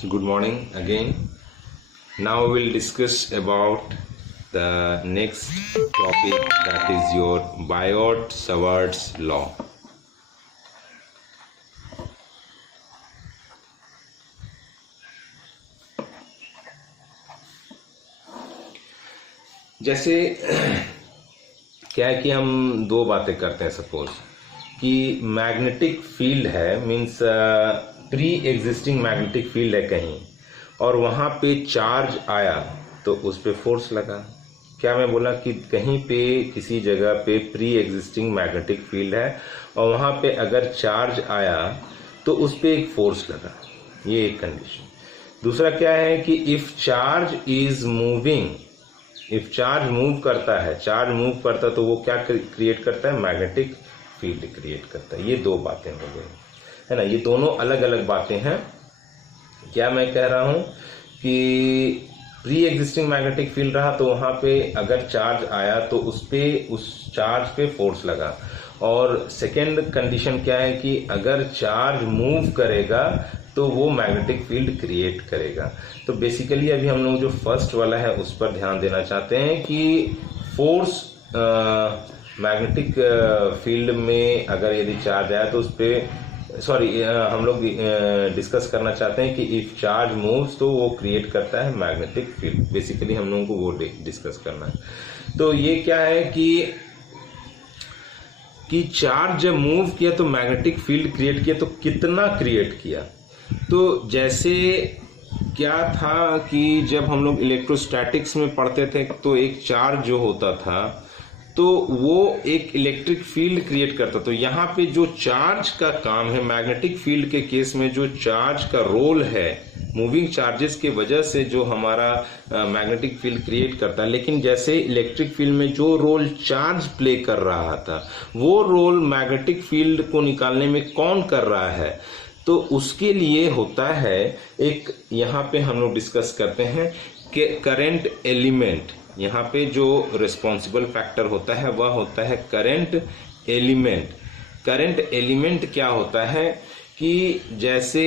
Good morning again. Now we'll discuss about the next topic, that is your Biot-Savart's law. जैसे क्या है कि हम दो बातें करते हैं। सपोज कि मैग्नेटिक फील्ड है, means pre existing magnetic field है कहीं, और वहाँ पे चार्ज आया तो उस पर फोर्स लगा। क्या मैं बोला कि कहीं पे किसी जगह पे प्री एग्जिस्टिंग मैग्नेटिक फील्ड है और वहाँ पे अगर चार्ज आया तो उस पर एक फोर्स लगा, ये एक कंडीशन। दूसरा क्या है कि if charge is moving, if charge move करता है, चार्ज मूव करता तो वो क्या क्रिएट करता है, मैग्नेटिक फील्ड क्रिएट करता है। ये दो बातें हो गई है ना, ये दोनों अलग अलग बातें हैं। क्या मैं कह रहा हूं कि प्री एग्जिस्टिंग मैग्नेटिक फील्ड रहा तो वहां पे अगर चार्ज आया तो उस चार्ज पे फोर्स लगा, और सेकेंड कंडीशन क्या है कि अगर चार्ज मूव करेगा तो वो मैग्नेटिक फील्ड क्रिएट करेगा। तो बेसिकली अभी हम लोग जो फर्स्ट वाला है उस पर ध्यान देना चाहते हैं कि फोर्स मैग्नेटिक फील्ड में अगर यदि चार्ज आया तो उस पर हम लोग डिस्कस करना चाहते हैं कि इफ चार्ज मूव्स तो वो क्रिएट करता है मैग्नेटिक फील्ड। बेसिकली हम लोगों को वो डिस्कस करना है। तो ये क्या है कि चार्ज जब मूव किया तो मैग्नेटिक फील्ड क्रिएट किया, तो कितना क्रिएट किया। तो जैसे क्या था कि जब हम लोग इलेक्ट्रोस्टैटिक्स में पढ़ते थे तो एक चार्ज जो होता था तो वो एक इलेक्ट्रिक फील्ड क्रिएट करता। तो यहाँ पे जो चार्ज का काम है, मैग्नेटिक फील्ड के केस में जो चार्ज का रोल है, मूविंग चार्जेस के वजह से जो हमारा मैग्नेटिक फील्ड क्रिएट करता है। लेकिन जैसे इलेक्ट्रिक फील्ड में जो रोल चार्ज प्ले कर रहा था वो रोल मैग्नेटिक फील्ड को निकालने में कौन कर रहा है, तो उसके लिए होता है एक, यहाँ पे हम लोग डिस्कस करते हैं कि करंट एलिमेंट। यहाँ पे जो रिस्पॉन्सिबल फैक्टर होता है वह होता है करंट एलिमेंट। करंट एलिमेंट क्या होता है कि जैसे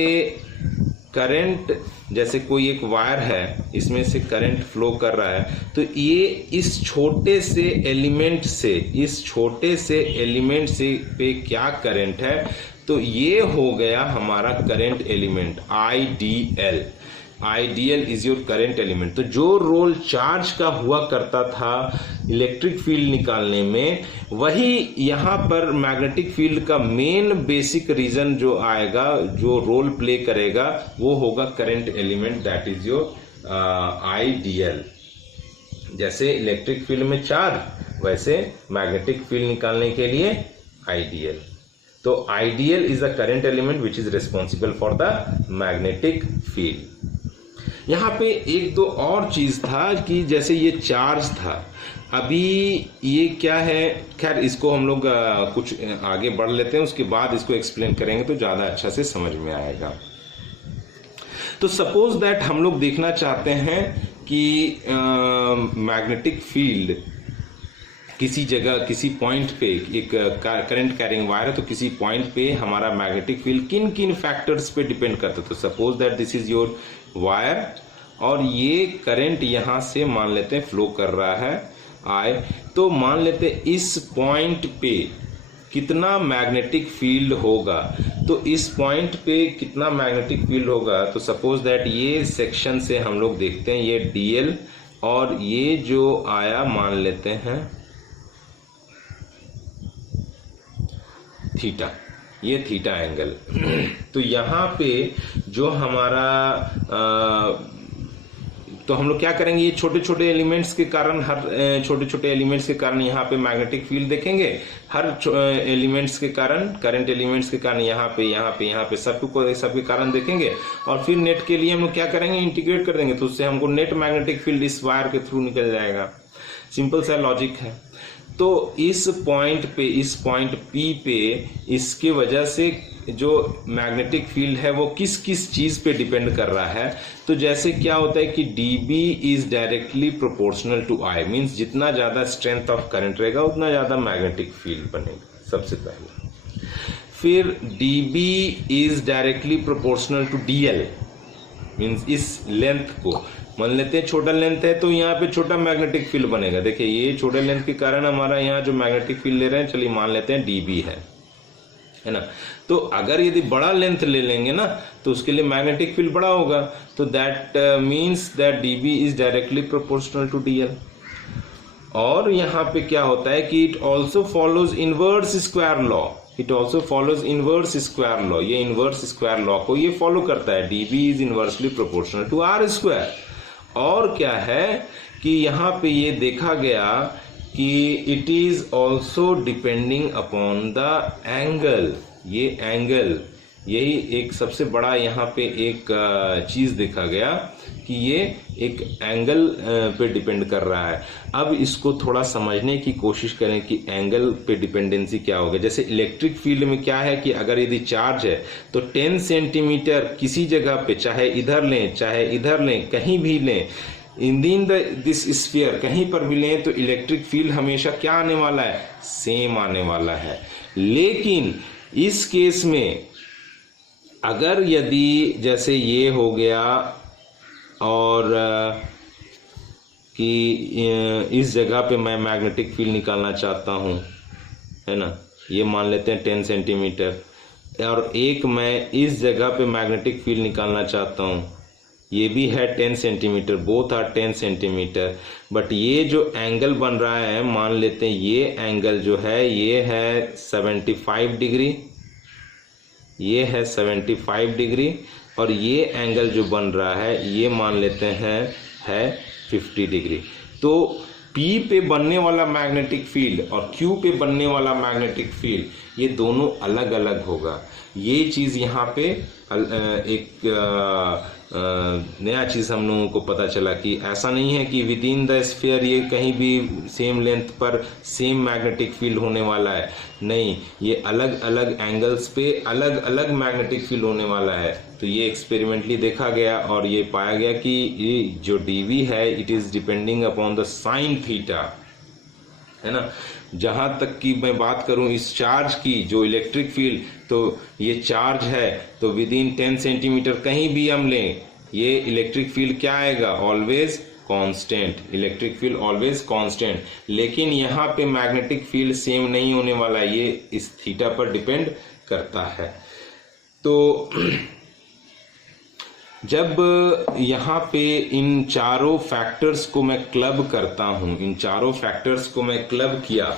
करंट, जैसे कोई एक वायर है, इसमें से करंट फ्लो कर रहा है, तो ये इस छोटे से एलिमेंट से पे क्या करंट है, तो ये हो गया हमारा current element IDL. IDL is your current element. तो जो रोल चार्ज का हुआ करता था इलेक्ट्रिक फील्ड निकालने में, वही यहाँ पर मैग्नेटिक फील्ड का मेन बेसिक रीजन जो आएगा, जो रोल प्ले करेगा, वो होगा current element, that is your IDL. जैसे इलेक्ट्रिक फील्ड में चार्ज, वैसे मैग्नेटिक फील्ड निकालने के लिए आईडीएल। तो IDL is the current element which is responsible for the magnetic field. यहाँ पे एक दो और चीज था कि जैसे ये चार्ज था, अभी ये क्या है, खैर इसको हम लोग कुछ आगे बढ़ लेते हैं, उसके बाद इसको एक्सप्लेन करेंगे तो ज्यादा अच्छा से समझ में आएगा। तो सपोज दैट हम लोग देखना चाहते हैं कि मैग्नेटिक फील्ड किसी जगह, किसी पॉइंट पे, एक करंट कैरिंग वायर है, तो किसी पॉइंट पे हमारा मैग्नेटिक फील्ड किन किन फैक्टर्स पे डिपेंड करता है। तो suppose that this is your wire और ये करंट यहां से मान लेते हैं फ्लो कर रहा है आई, तो मान लेते हैं इस पॉइंट पे कितना मैग्नेटिक फील्ड होगा। तो इस पॉइंट पे कितना मैग्नेटिक फील्ड होगा, तो सपोज दैट ये सेक्शन से हम लोग देखते हैं, ये डीएल, और ये जो आया मान लेते हैं थीटा, ये थीटा एंगल। तो यहाँ पे जो हमारा तो हम लोग क्या करेंगे, ये छोटे छोटे एलिमेंट्स के कारण, हर छोटे छोटे एलिमेंट्स के कारण यहाँ पे मैग्नेटिक फील्ड देखेंगे, हर एलिमेंट्स के कारण, करंट एलिमेंट्स के कारण यहाँ पे सबके कारण देखेंगे, और फिर नेट के लिए हम लोग क्या करेंगे, इंटीग्रेट कर देंगे, तो उससे हमको नेट मैग्नेटिक फील्ड इस वायर के थ्रू निकल जाएगा। सिंपल सा लॉजिक है। तो इस पॉइंट पी पे इसके वजह से जो मैग्नेटिक फील्ड है वो किस किस चीज पे डिपेंड कर रहा है। तो जैसे क्या होता है कि dB is directly proportional to I, means जितना ज्यादा स्ट्रेंथ ऑफ करंट रहेगा उतना ज्यादा मैग्नेटिक फील्ड बनेगा सबसे पहले। फिर dB is directly proportional to DL, means इस लेंथ को मान लेते हैं छोटा लेंथ है तो यहाँ पे छोटा मैग्नेटिक फील्ड बनेगा। देखिए ये छोटे लेंथ के कारण हमारा यहाँ जो मैग्नेटिक फील्ड ले रहे हैं, चलिए मान लेते हैं डीबी है ना। तो अगर यदि बड़ा लेंथ ले लेंगे ना तो उसके लिए मैग्नेटिक फील्ड बड़ा होगा, तो that means that dB is directly proportional to dL. और यहाँ पे क्या होता है कि it also follows inverse square law, it also follows inverse square law, ये इनवर्स स्क्वायर लॉ को ये फॉलो करता है। DB is inversely proportional to r square. और क्या है कि यहाँ पे ये देखा गया कि it is also depending upon the angle, ये एंगल, यही एक सबसे बड़ा यहाँ पे एक चीज देखा गया कि ये एक एंगल पे डिपेंड कर रहा है। अब इसको थोड़ा समझने की कोशिश करें कि एंगल पे डिपेंडेंसी क्या होगा। जैसे इलेक्ट्रिक फील्ड में क्या है कि अगर यदि चार्ज है तो 10 सेंटीमीटर किसी जगह पे, चाहे इधर लें चाहे इधर लें, कहीं भी लें, इन दिस स्फीयर कहीं पर भी लें, तो इलेक्ट्रिक फील्ड हमेशा क्या आने वाला है, सेम आने वाला है। लेकिन इस केस में अगर यदि जैसे ये हो गया और कि इस जगह पे मैं मैग्नेटिक फील्ड निकालना चाहता हूँ, है ना, ये मान लेते हैं 10 सेंटीमीटर, और एक मैं इस जगह पे मैग्नेटिक फील्ड निकालना चाहता हूँ, ये भी है 10 centimetre, both are 10 centimetre. But ये जो एंगल बन रहा है, मान लेते हैं ये एंगल जो है ये है 75 डिग्री, ये है 75 डिग्री, और ये एंगल जो बन रहा है ये मान लेते हैं है 50 डिग्री। तो P पे बनने वाला मैग्नेटिक फील्ड और Q पे बनने वाला मैग्नेटिक फील्ड ये दोनों अलग अलग होगा। ये चीज़ यहाँ पे एक नया चीज़ हम लोगों को पता चला कि ऐसा नहीं है कि विद इन द स्फीयर ये कहीं भी सेम लेंथ पर सेम मैग्नेटिक फील्ड होने वाला है, नहीं, ये अलग अलग एंगल्स पे अलग अलग मैग्नेटिक फील्ड होने वाला है। तो ये एक्सपेरिमेंटली देखा गया और ये पाया गया कि ये जो डीवी है it is depending upon the sine theta, है ना। जहाँ तक कि मैं बात करूँ इस चार्ज की, जो इलेक्ट्रिक फील्ड, तो ये चार्ज है तो विद इन 10 सेंटीमीटर कहीं भी हम लें, ये इलेक्ट्रिक फील्ड क्या आएगा, always constant, electric field always constant. लेकिन यहाँ पे मैग्नेटिक फील्ड सेम नहीं होने वाला, ये इस थीटा पर डिपेंड करता है। तो जब यहाँ पे इन चारों फैक्टर्स को मैं क्लब करता हूँ, इन चारों फैक्टर्स को मैं क्लब किया,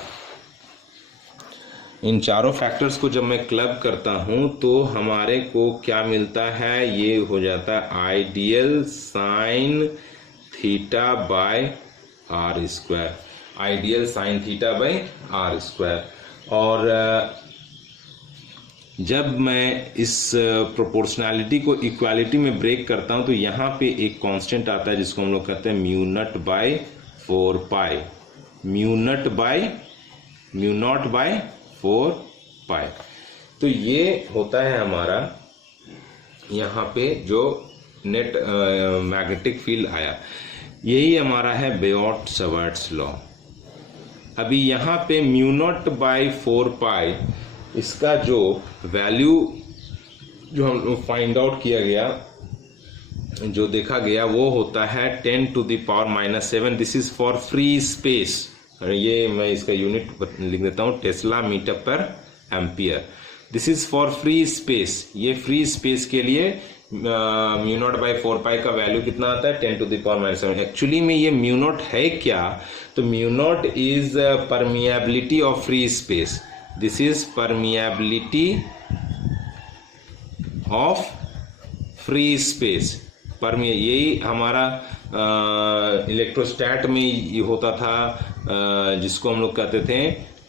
इन चारों फैक्टर्स को जब मैं क्लब करता हूँ तो हमारे को क्या मिलता है, ये हो जाता है I dl sine theta by r square, I dl sine theta by r square. और जब मैं इस प्रोपोर्शनैलिटी को इक्वालिटी में ब्रेक करता हूं तो यहाँ पे एक कांस्टेंट आता है जिसको हम लोग कहते हैं म्यू नॉट बाय 4 पाई, म्यू नॉट बाय 4 पाई। तो ये होता है हमारा यहाँ पे जो नेट मैग्नेटिक फील्ड आया, यही हमारा है बियॉट सवार्ट्स लॉ। अभी यहाँ पे म्यू नॉट बाय 4 पाई, इसका जो वैल्यू जो हम फाइंड आउट किया गया, जो देखा गया, वो होता है 10 to the power -7। This is for free space, ये मैं इसका यूनिट लिख देता हूँ, टेस्ला मीटर पर ampere. This is for free space, ये फ्री स्पेस के लिए म्यू नॉट बाय 4 पाई का वैल्यू कितना आता है, 10 to the power -7। एक्चुअली में ये म्यू नॉट है क्या, तो mu naught is permeability of free space, this is permeability of free space. यही हमारा इलेक्ट्रोस्टैट में ये होता था, जिसको हम लोग कहते थे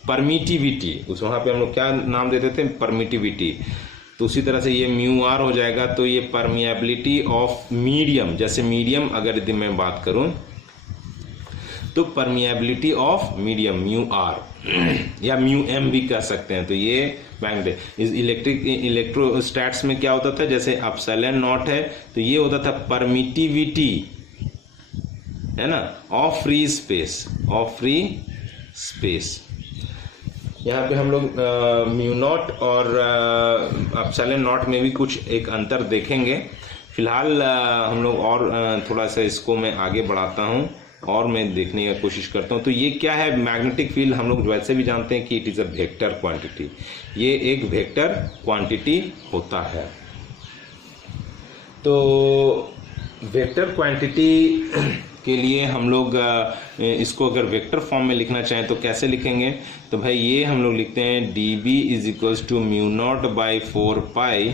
परमिटिविटी, उस वहाँ पे हम लोग क्या नाम देते थे, परमिटिविटी। तो उसी तरह से ये म्यू आर हो जाएगा, तो ये परमिएबिलिटी ऑफ मीडियम, जैसे मीडियम अगर यदि मैं बात करूं तो permeability of medium mu r या म्यू एम भी कह सकते हैं। तो ये मैग्नेटिक इस इलेक्ट्रोस्टैट्स में क्या होता था, जैसे एप्सिलॉन नॉट है तो ये होता था परमिटिविटी, है ना, of free space, of free space. यहाँ पे हम लोग म्यू नॉट और एप्सिलॉन नॉट में भी कुछ एक अंतर देखेंगे। फिलहाल हम लोग और थोड़ा सा इसको मैं आगे बढ़ाता हूँ और मैं देखने की कोशिश करता हूँ। तो ये क्या है, मैग्नेटिक फील्ड हम लोग वैसे भी जानते हैं कि it is a vector quantity, ये एक वेक्टर क्वांटिटी होता है। तो वेक्टर क्वांटिटी के लिए हम लोग इसको अगर वेक्टर फॉर्म में लिखना चाहें तो कैसे लिखेंगे, तो भाई ये हम लोग लिखते हैं dB is equals to mu naught by 4 pi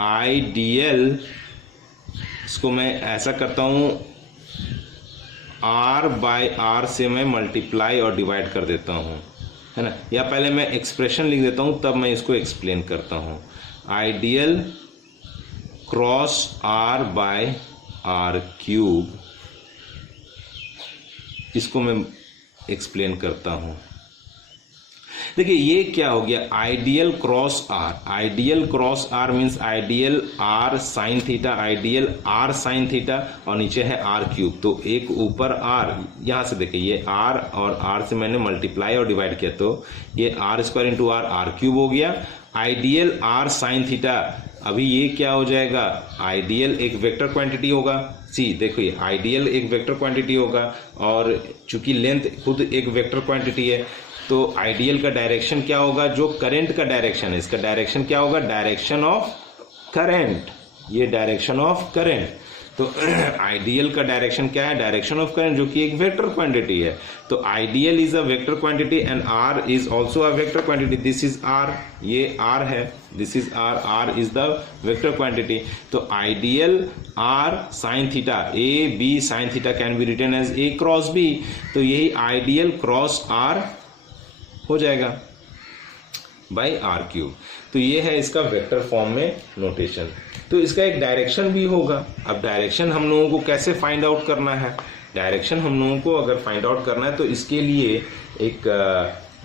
I d l. इसको मैं ऐसा करता हूँ r बाई r से मैं मल्टीप्लाई और डिवाइड कर देता हूँ, है ना, या पहले मैं एक्सप्रेशन लिख देता हूँ तब मैं इसको एक्सप्लेन करता हूँ। I dl cross r by r cube, इसको मैं एक्सप्लेन करता हूँ। देखिए ये क्या हो गया, I dl cross r, I dl cross r means I dl are sine theta, I dl are sine theta, और नीचे है आर क्यूब। तो एक ऊपर आर, यहाँ से देखिए ये आर और आर से मैंने मल्टीप्लाई और डिवाइड किया तो ये r square into r, r cube हो गया। आइडियल आर साइन थीटा, अभी ये क्या हो जाएगा, आइडियल एक वेक्टर क्वांटिटी होगा। सी देखिए आइडियल एक वेक्टर क्वांटिटी होगा और चूंकि लेंथ खुद एक वेक्टर क्वांटिटी है तो आइडियल का डायरेक्शन क्या होगा, जो करंट का डायरेक्शन है इसका डायरेक्शन क्या होगा, डायरेक्शन ऑफ करंट, ये डायरेक्शन ऑफ करंट। तो आइडियल का डायरेक्शन क्या है, डायरेक्शन ऑफ करंट, जो कि एक वेक्टर क्वांटिटी है। तो ideal is a vector quantity and R is also a vector quantity. This is R, ये आर है, this is R, R is the vector quantity. तो ideal are sine theta, A B sine theta can be written as A cross B. तो यही ideal cross are हो जाएगा by are cube. तो ये है इसका वेक्टर फॉर्म में नोटेशन। तो इसका एक डायरेक्शन भी होगा। अब डायरेक्शन हम लोगों को कैसे फाइंड आउट करना है, डायरेक्शन हम लोगों को अगर फाइंड आउट करना है तो इसके लिए एक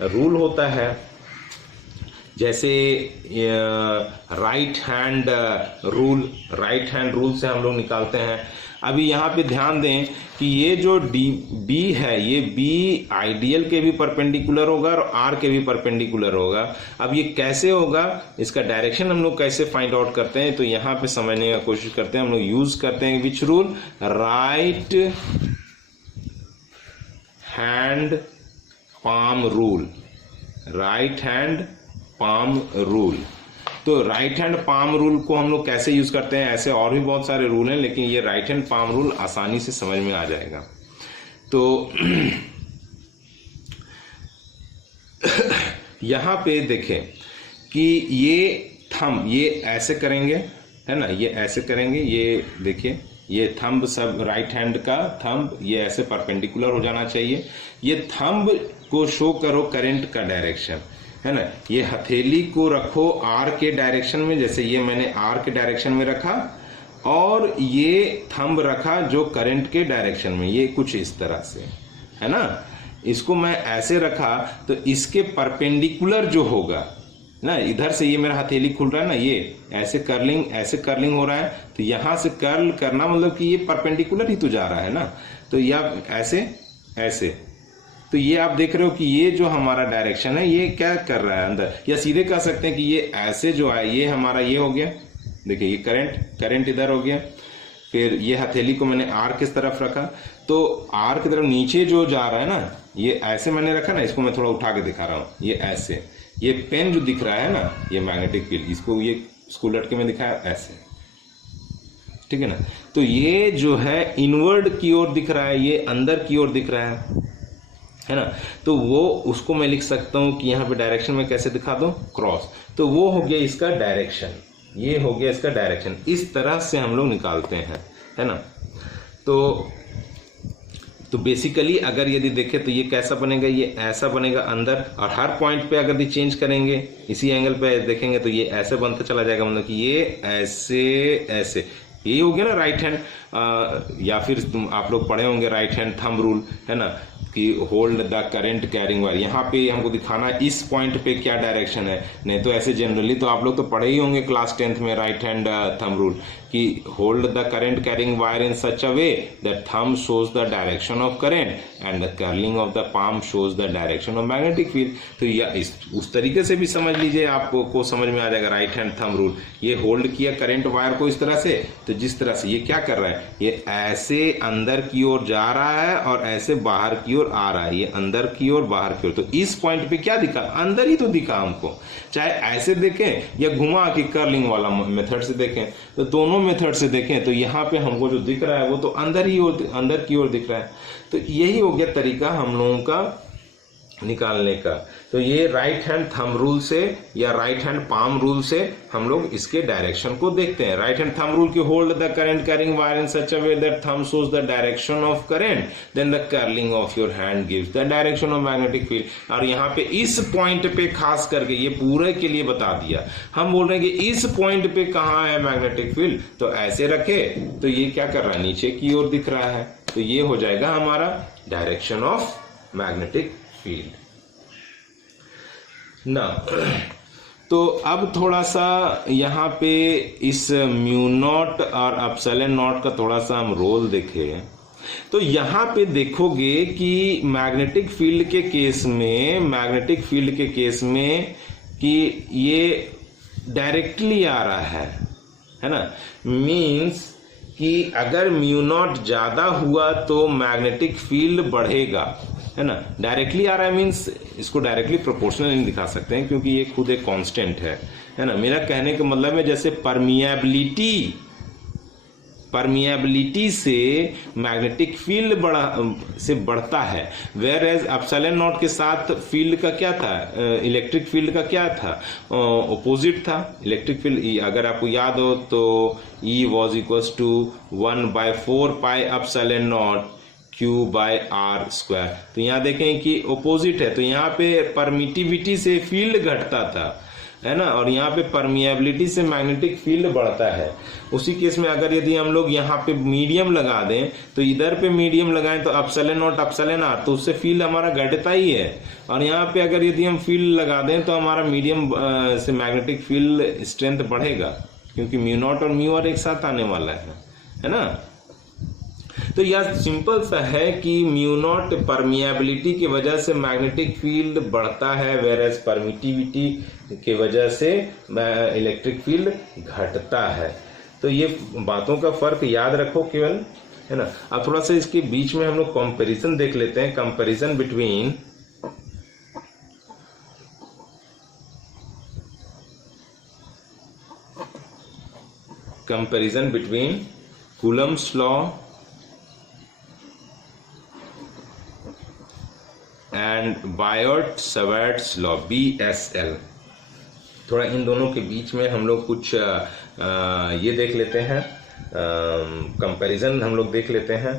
रूल होता है, जैसे right hand rule, right hand rule से हम लोग निकालते हैं। अभी यहाँ पे ध्यान दें कि ये जो डी बी है, ये बी आइडियल के भी परपेंडिकुलर होगा और आर के भी परपेंडिकुलर होगा। अब ये कैसे होगा, इसका डायरेक्शन हम लोग कैसे फाइंड आउट करते हैं, तो यहाँ पे समझने की कोशिश करते हैं। हम लोग यूज करते हैं which rule, right hand palm rule, right hand palm rule. तो राइट हैंड पाम रूल को हम लोग कैसे यूज करते हैं, ऐसे और भी बहुत सारे रूल हैं, लेकिन ये राइट हैंड पाम रूल आसानी से समझ में आ जाएगा। तो यहां पे देखें कि ये थंब, ये ऐसे करेंगे, है ना, ये ऐसे करेंगे, ये देखिए ये थंब सब राइट हैंड का थंब ये ऐसे परपेंडिकुलर हो जाना चाहिए। ये थंब को शो करो करंट का डायरेक्शन, है ना, ये हथेली को रखो आर के डायरेक्शन में, जैसे ये मैंने आर के डायरेक्शन में रखा और ये थंब रखा जो करंट के डायरेक्शन में, ये कुछ इस तरह से, है ना। इसको मैं ऐसे रखा तो इसके परपेंडिकुलर जो होगा ना, इधर से ये मेरा हथेली खुल रहा है ना, ये ऐसे कर्लिंग, ऐसे कर्लिंग हो रहा है, तो यहां से कर्ल करना मतलब कि ये परपेंडिकुलर ही तो जा रहा है ना। तो या ऐसे ऐसे, तो ये आप देख रहे हो कि ये जो हमारा डायरेक्शन है ये क्या कर रहा है अंदर, या सीधे कह सकते हैं कि ये ऐसे जो है ये हमारा ये हो गया, देखिए ये करंट इधर हो गया। फिर ये हथेली को मैंने आर किस तरफ रखा, तो आर की तरफ नीचे जो जा रहा है ना, ये ऐसे मैंने रखा ना, इसको मैं थोड़ा उठा के दिखा रहा हूँ, ये ऐसे, ये पेन जो दिख रहा है ना, ये मैग्नेटिक फील्ड, इसको ये इसको लटके में दिखाया ऐसे, ठीक है ना। तो ये जो है इनवर्ड की ओर दिख रहा है, ये अंदर की ओर दिख रहा है ना। तो वो उसको मैं लिख सकता हूं कि यहाँ पे डायरेक्शन में कैसे दिखा दो, क्रॉस। तो वो हो गया इसका डायरेक्शन, ये हो गया इसका डायरेक्शन। इस तरह से हम लोग निकालते हैं, है ना। तो बेसिकली अगर यदि देखें तो ये कैसा बनेगा, ये ऐसा बनेगा अंदर, और हर पॉइंट पे अगर यदि चेंज करेंगे इसी एंगल पे देखेंगे तो ये ऐसे बनता चला जाएगा, मतलब कि ये ऐसे ऐसे, ये हो गया ना राइट हैंड। या फिर आप लोग पढ़े होंगे राइट हैंड थंब रूल, है ना, कि hold the current carrying wire. यहाँ पे हमको दिखाना इस पॉइंट पे क्या डायरेक्शन है, नहीं तो ऐसे जनरली तो आप लोग तो पढ़े ही होंगे क्लास 10th में राइट हैंड थंब रूल, कि कि hold the current carrying wire in such a way that thumb shows the direction of current and the curling of the palm shows the direction of magnetic field. तो या उस तरीके से भी समझ लीजिए, आपको समझ में आ जाएगा। राइट हैंड थंब रूल, ये होल्ड किया करंट वायर को इस तरह से, तो जिस तरह से ये क्या कर रहा है, ये ऐसे अंदर की ओर जा रहा है और ऐसे बाहर की ओर आ रहा है, ये अंदर की ओर बाहर की ओर। तो इस पॉइंट पे क्या दिखा, अंदर ही तो दिखा हमको, चाहे ऐसे देखें या घुमा के कर्लिंग वाला मेथड से देखें। तो दोनों मेथड से देखें तो यहाँ पे हमको जो दिख रहा है वो तो अंदर की ओर दिख रहा है। तो यही हो गया तरीका हम लोगों का निकालने का। तो ये राइट हैंड थंब रूल से या राइट हैंड पाम रूल से हम लोग इसके डायरेक्शन को देखते हैं। राइट हैंड थंब रूल की hold the current carrying wire in such a way that thumb shows the direction of current, then the curling of your hand gives the direction of magnetic field. और यहाँ पे इस point पे खास करके ये पूरे के लिए बता दिया, हम बोल रहे हैं कि इस पॉइंट पे कहाँ है मैग्नेटिक फील्ड, तो ऐसे रखे तो ये क्या कर रहा है, नीचे की ओर दिख रहा है। तो ये हो जाएगा हमारा डायरेक्शन ऑफ मैग्नेटिक फील्ड ना। तो अब थोड़ा सा यहाँ पे इस म्यू नॉट और एप्सिलॉन नॉट का थोड़ा सा हम रोल देखें। तो यहाँ पे देखोगे कि मैग्नेटिक फील्ड के केस में कि ये डायरेक्टली आ रहा है ना। मीन्स कि अगर म्यू नॉट ज्यादा हुआ तो मैग्नेटिक फील्ड बढ़ेगा, है ना। डायरेक्टली आ रहा है मीन्स इसको डायरेक्टली प्रोपोर्शनल नहीं दिखा सकते हैं क्योंकि ये खुद एक कांस्टेंट है ना। मेरा कहने का मतलब है जैसे परमिएबिलिटी से मैग्नेटिक फील्ड बढ़ता है, वेयर एज एप्सिलॉन नॉट के साथ फील्ड का क्या था, इलेक्ट्रिक फील्ड का क्या था, ऑपोजिट था। इलेक्ट्रिक फील्ड अगर आपको याद हो तो E was equals to 1/4 pi epsilon naught Q by R square. तो यहाँ देखें कि ओपोजिट है, तो यहाँ पे परमिटिविटी से फील्ड घटता था, है ना, और यहाँ पे परमिएबिलिटी से मैग्नेटिक फील्ड बढ़ता है। उसी केस में अगर यदि हम लोग यहाँ पे मीडियम लगा दें, तो इधर पे मीडियम लगाएं तो एप्सिलॉन नॉट एप्सिलॉन R, तो उससे फील्ड हमारा घटता ही है। और यहाँ पे अगर यदि हम फील्ड लगा दें तो हमारा मीडियम से मैग्नेटिक फील्ड स्ट्रेंथ बढ़ेगा, क्योंकि म्यू नॉट और म्यू आर एक साथ आने वाला है ना। तो यह सिंपल सा है कि म्यू नॉट परमिएबिलिटी की वजह से मैग्नेटिक फील्ड बढ़ता है, वेयरएज परमिटिविटी की वजह से इलेक्ट्रिक फील्ड घटता है। तो ये बातों का फर्क याद रखो केवल, है ना। अब थोड़ा सा इसके बीच में हम लोग कंपैरिजन देख लेते हैं। Comparison between Coulomb's law and Biot Savart's law, BSL। थोड़ा इन दोनों के बीच में हम लोग कुछ ये देख लेते हैं, कंपैरिजन हम लोग देख लेते हैं।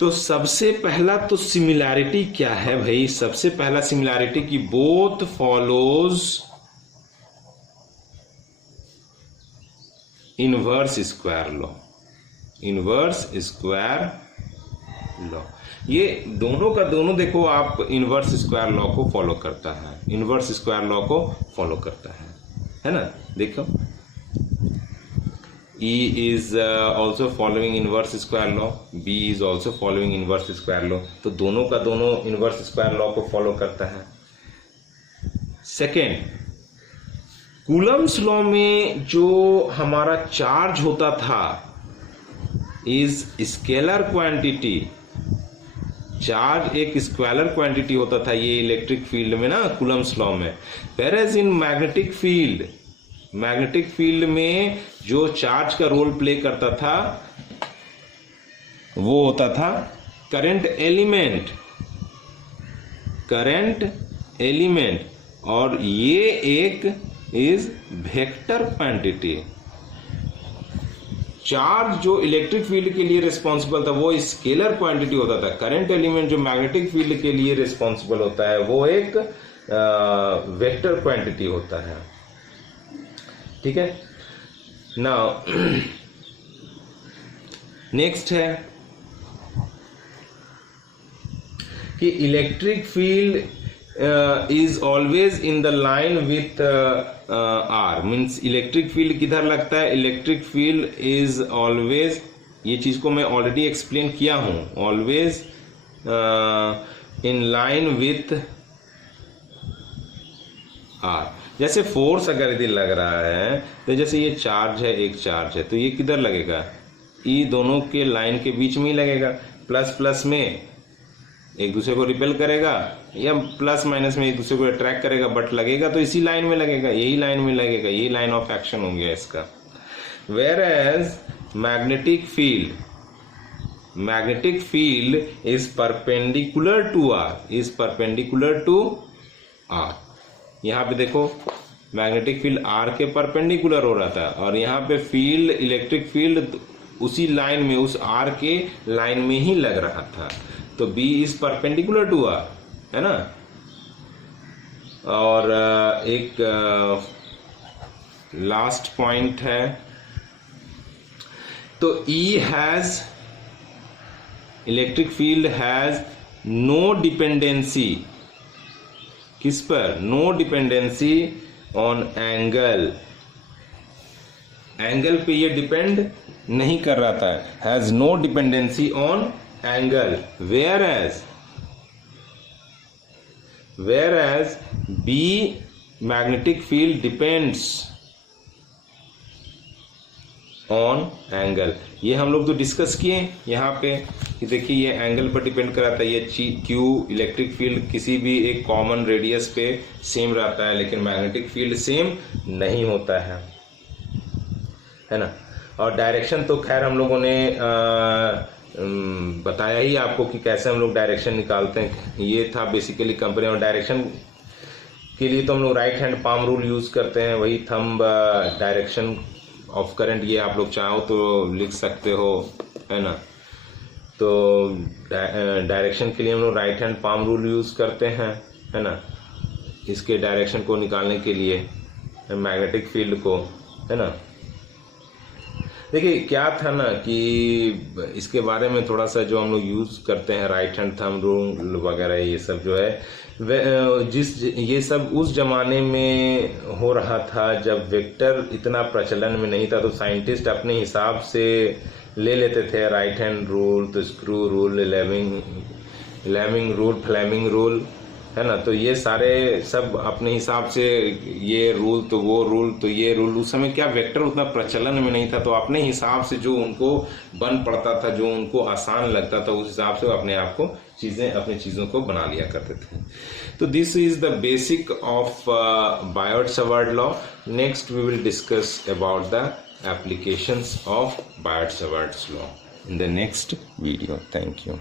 तो सबसे पहला तो सिमिलैरिटी क्या है भाई, सबसे पहला सिमिलैरिटी कि both follows inverse square law. ये दोनों का दोनों देखो आप इनवर्स स्क्वायर लॉ को फॉलो करता है ना। देखो E is also following inverse square law, B is also following inverse square law। तो दोनों का दोनों इनवर्स स्क्वायर लॉ को फॉलो करता है। सेकेंड, कूलम्स लॉ में जो हमारा चार्ज होता था इज स्केलर क्वांटिटी, चार्ज एक स्केलर क्वांटिटी होता था ये इलेक्ट्रिक फील्ड में ना, कूलम्स लॉ में। वेयरएज इन मैग्नेटिक फील्ड में जो चार्ज का रोल प्ले करता था वो होता था करंट एलिमेंट, और ये एक इज वेक्टर क्वांटिटी। चार्ज जो इलेक्ट्रिक फील्ड के लिए रिस्पॉन्सिबल था वो स्केलर क्वांटिटी होता था, करंट एलिमेंट जो मैग्नेटिक फील्ड के लिए रिस्पॉन्सिबल होता है वो एक वेक्टर क्वांटिटी होता है। ठीक है। नाउ नेक्स्ट है कि electric field is always in the line with r, means electric field किधर लगता है, इलेक्ट्रिक फील्ड इज ऑलवेज, ये चीज को मैं ऑलरेडी एक्सप्लेन किया हूं, always in line with r. जैसे फोर्स अगर यदि लग रहा है तो जैसे ये चार्ज है, एक चार्ज है, तो ये किधर लगेगा, ई दोनों के लाइन के बीच में ही लगेगा, प्लस प्लस में एक दूसरे को रिपेल करेगा या प्लस माइनस में एक दूसरे को अट्रैक्ट करेगा, बट लगेगा तो इसी लाइन में लगेगा, यही लाइन में लगेगा, यही लाइन ऑफ एक्शन हो गया इसका। Whereas magnetic field is perpendicular to R, is perpendicular to R. यहाँ पे देखो मैग्नेटिक फील्ड आर के परपेंडिकुलर हो रहा था, और यहाँ पे फील्ड, इलेक्ट्रिक फील्ड उसी लाइन में, उस आर के लाइन में ही लग रहा था, तो B is perpendicular to r, है ना। और एक लास्ट पॉइंट है, तो E has, electric field has no dependency, किस पर, no dependency on angle, angle पे ये डिपेंड नहीं कर रहा था, has no dependency on angle, whereas B magnetic field depends on angle. ये हम लोग तो डिस्कस किए यहाँ पे कि देखिए ये एंगल पर डिपेंड कराता है, ये Q इलेक्ट्रिक फील्ड किसी भी एक कॉमन रेडियस पे सेम रहता है, लेकिन मैग्नेटिक फील्ड सेम नहीं होता है ना। और डायरेक्शन तो खैर हम लोगों ने बताया ही आपको कि कैसे हम लोग डायरेक्शन निकालते हैं, ये था बेसिकली कंपेयर। और डायरेक्शन के लिए तो हम लोग right hand palm rule use करते हैं, वही थंब डायरेक्शन ऑफ करंट, ये आप लोग चाहो तो लिख सकते हो, है ना। तो डायरेक्शन के लिए हम लोग right hand palm rule use करते हैं, है ना, इसके डायरेक्शन को निकालने के लिए मैग्नेटिक फील्ड को, है ना। देखिए क्या था ना कि इसके बारे में थोड़ा सा जो हम लोग यूज करते हैं राइट हैंड थंब रूल वगैरह, ये सब जो है ये सब उस जमाने में हो रहा था जब वेक्टर इतना प्रचलन में नहीं था, तो साइंटिस्ट अपने हिसाब से ले लेते थे राइट हैंड रूल, तो स्क्रू रूल, लेमिंग रूल, फ्लेमिंग रूल, है ना। तो ये सारे सब अपने हिसाब से, ये रूल तो वो रूल तो ये रूल, उस समय क्या वेक्टर उतना प्रचलन में नहीं था, तो अपने हिसाब से जो उनको बन पड़ता था, जो उनको आसान लगता था, उस हिसाब से अपने आप को चीजें, अपनी चीजों को बना लिया करते थे। तो this is the basic of Biot Savart law. Next we will discuss about the applications of Biot Savart law in the next video. Thank you.